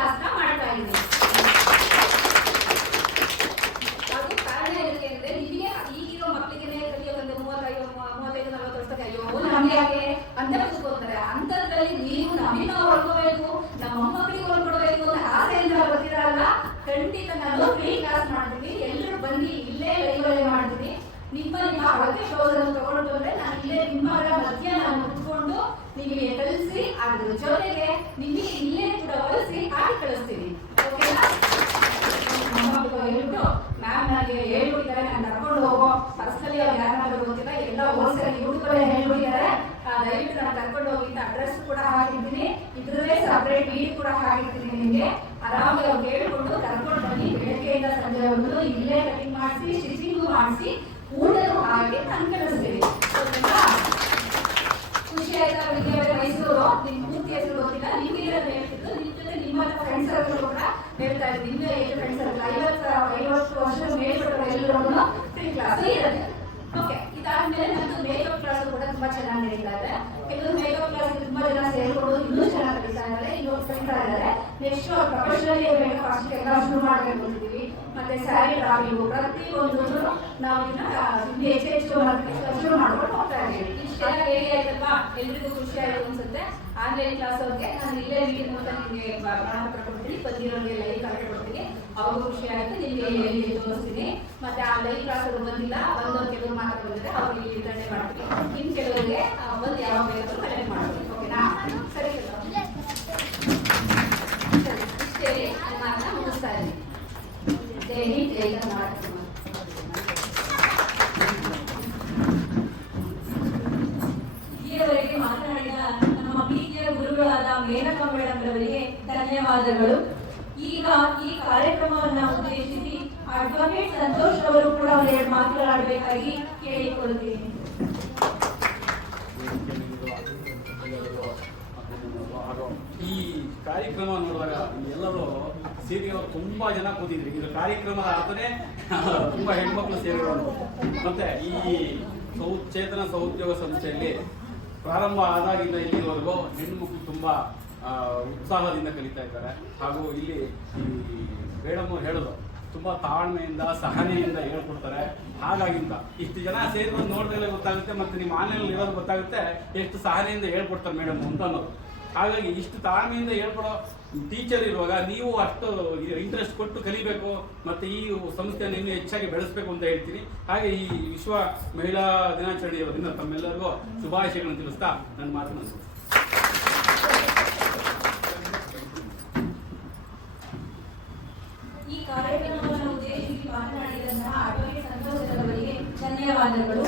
ಫ್ರೀ ಕ್ಲಾಸ್ನ ಮಾಡ್ತಾ ಇದ್ದೀನಿ ಅದು ಕಾರಣ ಏನಕ್ಕೆ ಅಂದ್ರೆ ನಿಮಗೆ ಈಗಿರೋ ಮಕ್ಕಳಿಗೆ ಕಲಿಯೋದಂದ್ರೆ ಮೂವತ್ತೈದು ಮೂವತ್ತೈದು ನಲವತ್ತು ವರ್ಷಕ್ಕೆ ಅಯ್ಯೋ ನಮ್ಗೆ ಯಾಕೆ ಅಂತ ಕೂತ್ಕೋತಾರೆ ಅಂಥದ್ರಲ್ಲಿ ನೀವು ನಮ್ಮಿಂದ ಹೊಡ್ಕೋಬೇಕು ನಮ್ಮ ಮೊಮ್ಮಕ್ಕಳಿಗೆ ಹೊಡ್ಕೊಡ್ಬೇಕು ಅಂತ ಆಸೆಯಿಂದ ಬರ್ತೀರಲ್ಲ ಖಂಡಿತ ನಾನು ಫ್ರೀ ಕ್ಲಾಸ್ ಮಾಡ್ತೀನಿ ಎಲ್ಲರೂ ಬನ್ನಿ ಇಲ್ಲೇ ಲೈವಲ್ಲೇ ಮಾಡ್ತೀನಿ ನಿಮ್ಮ ನಿಮ್ಮ ಅಳತೆ ಬ್ಲೌಸ್ ಅನ್ನು ತಗೊಂಡು ಬಂದ್ರೆ ನಾನು ಇಲ್ಲೇ ನಿಮ್ಮಗಳ ಮಧ್ಯ ನಾನು ಕುತ್ಕೊಂಡು ನಿಮಗೆ ಕಲಿಸಿ ಅದ್ರ ಜೊತೆಗೆ ನಿಮಗೆ ಇಲ್ಲೇ ಕೂಡ ಹೊಲಿಸಿ ಹಾಕಿ ಕಳಿಸ್ತೀನಿ ಓಕೆನಾ ಮೊಮ್ಮಕ್ಕಳು ಹೇಳ್ಬಿಟ್ಟು ಮ್ಯಾಮ್ ನನಗೆ ಹೇಳ್ಬಿಟ್ಟಿದ್ದಾರೆ ನಾನು ಕರ್ಕೊಂಡು ಹೋಗೋ ಪರ್ಸನಲಿ ಅವ್ರು ಯಾರನ್ನಾದ್ರೂ ಗೊತ್ತಿಲ್ಲ ಎಲ್ಲ ಹೋಲ್ಸೇಲ್ ಯೂಟ್ಯೂಬಲ್ಲೇ ಹೇಳ್ಬಿಟ್ಟಿದ್ದಾರೆ ಆ, ದಯವಿಟ್ಟು ನಾನು ಕರ್ಕೊಂಡು ಹೋಗಿ ಅಡ್ರೆಸ್ ಕೂಡ ಹಾಕಿದ್ದೀನಿ ಇದ್ರಲ್ಲೇ ಸಪ್ರೇಟ್ ವೀಡಿಯೋ ಕೂಡ ಹಾಕಿರ್ತೀನಿ ನಿಮಗೆ ಆರಾಮಾಗಿ ಅವ್ರು ಹೇಳ್ಕೊಂಡು ಕರ್ಕೊಂಡು ಬನ್ನಿ ಸಂಜೆವರೆಗೂ ಇಲ್ಲೇ ಕಟಿಂಗ್ ಮಾಡಿಸಿ ಸ್ಟಿಚಿಂಗು ಮಾಡಿಸಿ ಊಟನೂ ಹಾಗೆ ನಾನು ಕಳಿಸ್ತೀನಿ ಓಕೆನಾ ಖುಷಿ ಆಯ್ತಾ ವಿದ್ಯಾರ್ಥಿ ಮೈಸೂರು, ನಿಮ್ ಪೂರ್ತಿ ಹೆಸರು ಗೊತ್ತಿಲ್ಲ. ನಿಮ್ಗೆ ಹೇಳ್ತಿದ್ದು ನಿಮ್ಮ ಜೊತೆ ನಿಮ್ಮ ಫ್ರೆಂಡ್ಸ್ ಸರ್ಕಲ್ ಕೂಡ ಹೇಳ್ತಾ ಇದ್ದೀನಿ ನಿಮ್ಮ ಏಜ್ ಫ್ರೆಂಡ್ಸ್ ಸರ್ಕಲ್ ಐವತ್ತು ಐವತ್ತು ವರ್ಷ ಮೇಲ್ಪಟ್ಟರು ಎಲ್ಲರೂ ಫ್ರೀ ಕ್ಲಾಸ್ ಇರುತ್ತೆ ಓಕೆ ಇದಾದ್ಮೇಲೆ ನಂದು ಮೇಕಪ್ ಕ್ಲಾಸ್ ಕೂಡ ತುಂಬಾ ಚೆನ್ನಾಗಿ ನಡೀತಾ ಇದೆ. ಕೆಲವು ಮೇಕಪ್ ಕ್ಲಾಸ್ ತುಂಬಾ ಜನ ಸೇರ್ಕೊಂಡು ಇನ್ನೂ ಚೆನ್ನಾಗಿ ಕಲಿತಾ ಇದ್ದಾರೆ. ಇನ್ನೊಂದು ಕಲಿತಾ ಇದ್ದಾರೆ ನೆಕ್ಸ್ಟ್ ಪ್ರೊಫೆಷನಲ್ ಮೇಕಪ್ ಅಷ್ಟು ಎಲ್ಲ ಶುರು ಮಾಡಬೇಕು. ಮತ್ತೆ ಸ್ಯಾರಿ ಡ್ರಾವಿಂಗು ಪ್ರತಿ ಒಂದು ನಾವು ಇದನ್ನ ಹೆಚ್ಚು ಹೆಚ್ಚು ಶುರು ಮಾಡ್ಕೊಂಡು ಹೋಗ್ತಾ ಇದ್ದೀವಿ. ಇಷ್ಟು ಇಷ್ಟೆಲ್ಲ ಹೇಳಿ ಆಯ್ತಲ್ವಾ ಎಲ್ರಿಗೂ ಖುಷಿ ಆಯ್ತು ಅನ್ಸುತ್ತೆ. ಆನ್ಲೈನ್ ಕ್ಲಾಸ್ ಅವ್ರಿಗೆ ನಾನು ಇಲ್ಲೇ ಮೀಟಿಂಗ್ ಅಂತ ನಿಮಗೆ ಪ್ರಮಾಣಪತ್ರ ಕೊಡ್ತೀನಿ. ಬಂದಿರೋರಿಗೆ ಲೈಕ್ ಕಾರ್ಡ್ ಕೊಡ್ತೀನಿ. ಅವ್ರಿಗೂ ಖುಷಿ ಆಯ್ತು ನಿಮಗೆ ಎಲ್ಲಿ ತೋರಿಸ್ತೀನಿ. ಮತ್ತೆ ಆ ಲೈಕ್ ಕ್ಲಾಸ್ ಅವ್ರು ಬಂದಿಲ್ಲ. ಬಂದವ್ರು ಕೆಲವರು ಮಾತ್ರ ಬಂದಿದ್ರೆ ಅವ್ರಿಗೆ ವಿತರಣೆ ಮಾಡ್ತೀನಿ. ಇನ್ನು ಕೆಲವರಿಗೆ ಆ, ಬಂದು ಯಾವಾಗ ಬೇಕಾದ್ರೂ ಕಲೆಕ್ಟ್ ಮಾಡ್ತೀನಿ ಓಕೆನಾ ಸರಿ ಕೆಲವರು ಸರಿ ಇಷ್ಟೇ ನನ್ನ ಮಾತನ್ನ ಮುಗಿಸ್ತಾ ಇದ್ದೀನಿ ಜೈ ಹಿಂದ್ ಜೈ ಕರ್ನಾಟಕ ಇಲ್ಲಿಯವರೆಗೆ ಮಾತನಾಡಿದ ನಮ್ಮ ಪ್ರೀತಿಯ ಗುರುಗಳಾದ ಮೇನಕಾ ಮೇಡಮ್ ರವರಿಗೆ ಧನ್ಯವಾದಗಳು. ಈಗ ಈ ಕಾರ್ಯಕ್ರಮವನ್ನ ಉದ್ದೇಶಿಸಿ ಅಡ್ವೊಕೇಟ್ ಸಂತೋಷ್ ಅವರು ಕೂಡ ಒಂದೆರಡು ಮಾತುಗಳಾಡಬೇಕಾಗಿ ತುಂಬಾ ಜನ ಕೂತಿದ್ರಿ. ಇದು ಕಾರ್ಯಕ್ರಮದ ಆದರೆ ತುಂಬಾ ಹೆಣ್ಮಕ್ಳು ಸೇರಿರೋದು ಮತ್ತೆ ಈ ಸೌಚೇತನ ಚೇತನ ಸೌದ್ಯೋಗ ಸಂಸ್ಥೆಯಲ್ಲಿ ಪ್ರಾರಂಭ ಆದಾಗಿಂದ ಇಲ್ಲಿವರೆಗೂ ಹೆಣ್ಮಕ್ಳು ತುಂಬಾ ಉತ್ಸಾಹದಿಂದ ಕಲಿತಾ ಇದ್ದಾರೆ. ಹಾಗೂ ಇಲ್ಲಿ ಈ ಮೇಡಮ್ ಹೇಳೋದು, ತುಂಬಾ ತಾಳ್ಮೆಯಿಂದ, ಸಹನೆಯಿಂದ ಹೇಳ್ಕೊಡ್ತಾರೆ. ಹಾಗಾಗಿಂದ ಇಷ್ಟು ಜನ ಸೇರಿಕೊಂಡು ನೋಡಿದ್ರೆ ಗೊತ್ತಾಗುತ್ತೆ ಮತ್ತೆ ನಿಮ್ಮ ಆನ್ಲೈನ್ ಇರೋದು ಗೊತ್ತಾಗುತ್ತೆ ಎಷ್ಟು ಸಹನೆಯಿಂದ ಹೇಳ್ಕೊಡ್ತಾರೆ ಮೇಡಮ್ ಅಂತ ಅನ್ನೋದು. ಹಾಗಾಗಿ ಇಷ್ಟು ತಾಳ್ಮೆಯಿಂದ ಹೇಳ್ಕೊಡೋ ಟೀಚರ್ ಇರುವಾಗ ನೀವು ಅಷ್ಟು ಇಂಟ್ರೆಸ್ಟ್ ಕೊಟ್ಟು ಕಲಿಬೇಕು ಮತ್ತೆ ಈ ಸಂಸ್ಥೆಯನ್ನು ಇನ್ನೂ ಹೆಚ್ಚಾಗಿ ಬೆಳೆಸಬೇಕು ಅಂತ ಹೇಳ್ತೀನಿ ಹಾಗೆ ಈ ವಿಶ್ವ ಮಹಿಳಾ ದಿನಾಚರಣೆಯ ದಿನ ತಮ್ಮೆಲ್ಲರಿಗೂ ಶುಭಾಶಯಗಳನ್ನು ತಿಳಿಸ್ತಾ ನನ್ನ ಮಾತನ್ನು. ಈ ಕಾರ್ಯಕ್ರಮವನ್ನು ಉದ್ದೇಶಿಸಿ ಮಾತನಾಡಿದಂತಹ ಧನ್ಯವಾದಗಳು